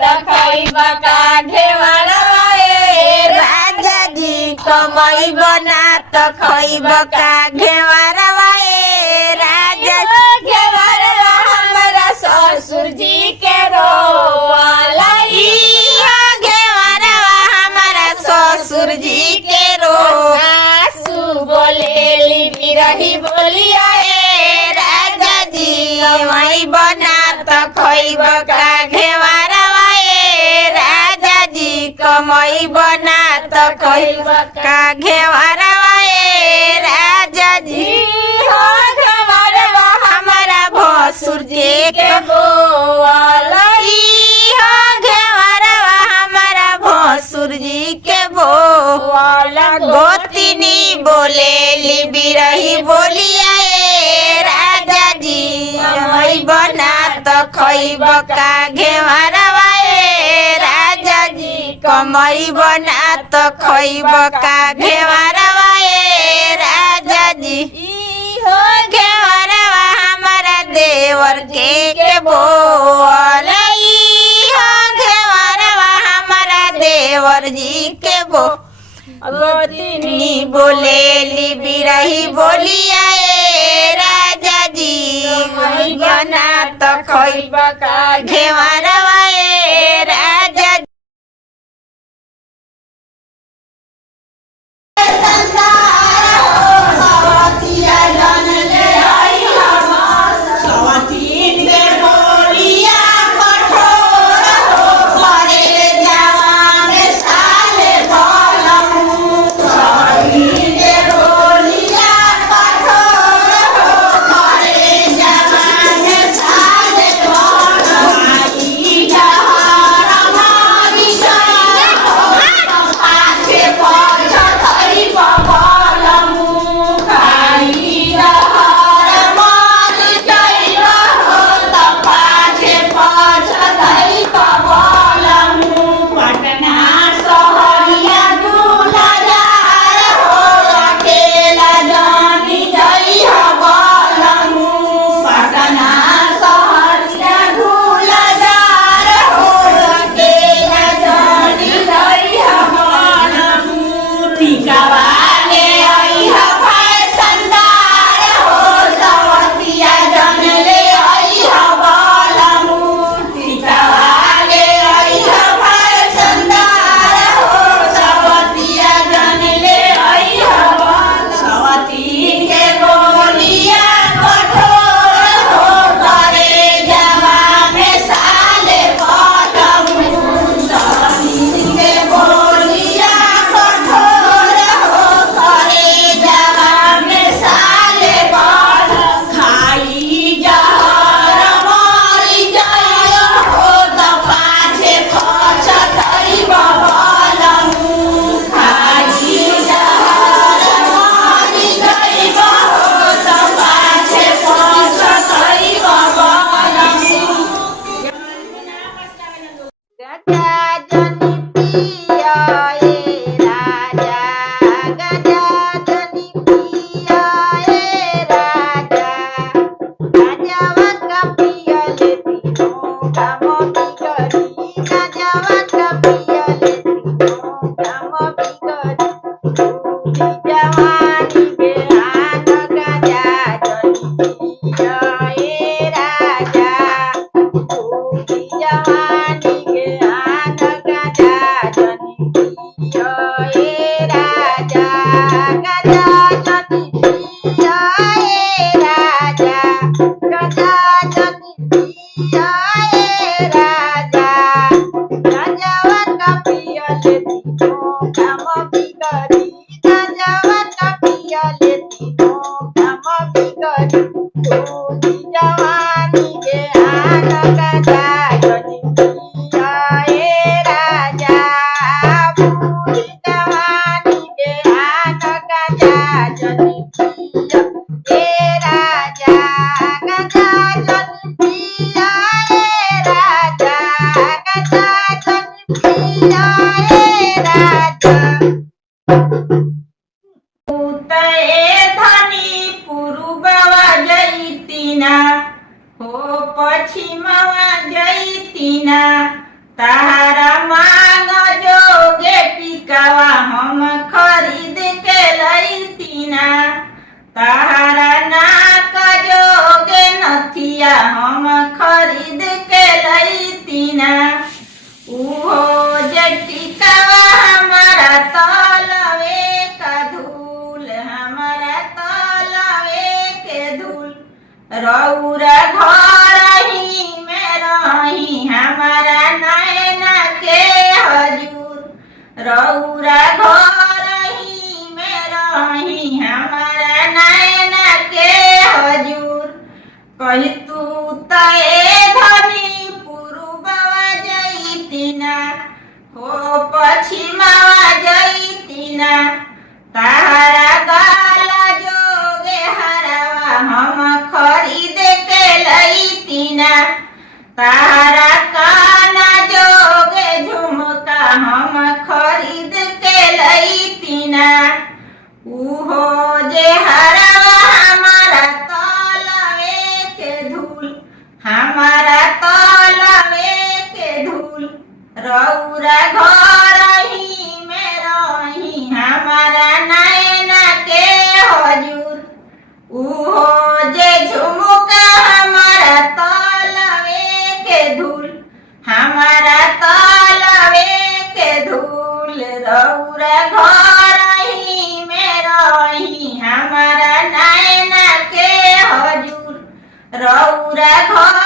त खइबा का घेवरवा ए राजा जी कमइबा ना त खइबा का घेवरवा ए राजा घेवरवा हमरा ससुर जी के रोवालाई घेवरवा हमरा ससुर जी के सासू बोलेली बिरही बोलिया ए राजा जी वही बना त खइबा का घेवरवा ए राजा जी कमई बना त खइबा का घेवरवा ए राजा जी हो घेवरवा हमारा भसुर जी के बोलाई हो घेवरवा हमारा भसुर जी के बोला गोतिनी बोलेली बिरही बोलिया ए राजा जी कमई बना त खइबा का घेवरवा ए राजा जी कमई बना त खइबा का घेवरवा ए राजा जी हो घेवरवा हमारा देवर के बोलाई हो घेवरवा हमारा देवर जी के गोतिनी बोलेली बिरही बोलिया ए राजा जी बना त खइबा का घेवरवा ए राजा तारा मांग जोगे टिकावा हम खरीद के लैतीना तारा नाक जोगे नथिया हम खरीद के लैतीना उहो जे टिकावा हमारा तलवे का धूल हमारा तलवे के धूल रौरा घर ही में रही हमारा नैना के हजूर रौरा घर ही में रही हमारा नैना के हजूर कही तू तए धनी पुरुबवा जैतीना हो पश्चिमवा जैतीना तारा गाला जोगे हरावा हम खरीद के लैतीना तारा काना जोगे झुमका हम खरीद के लैतीना उहो जे हरावा हमारा तलवे के धूल हमारा तलवे के धूल रौरा घर ही में रही हमारा नैना के हजूर उहो जे झुमका हमारा तलवे के धूल हमारा तलवे के धूल रौरा घर ही में रही हमारा नैना के हजूर रौरा घर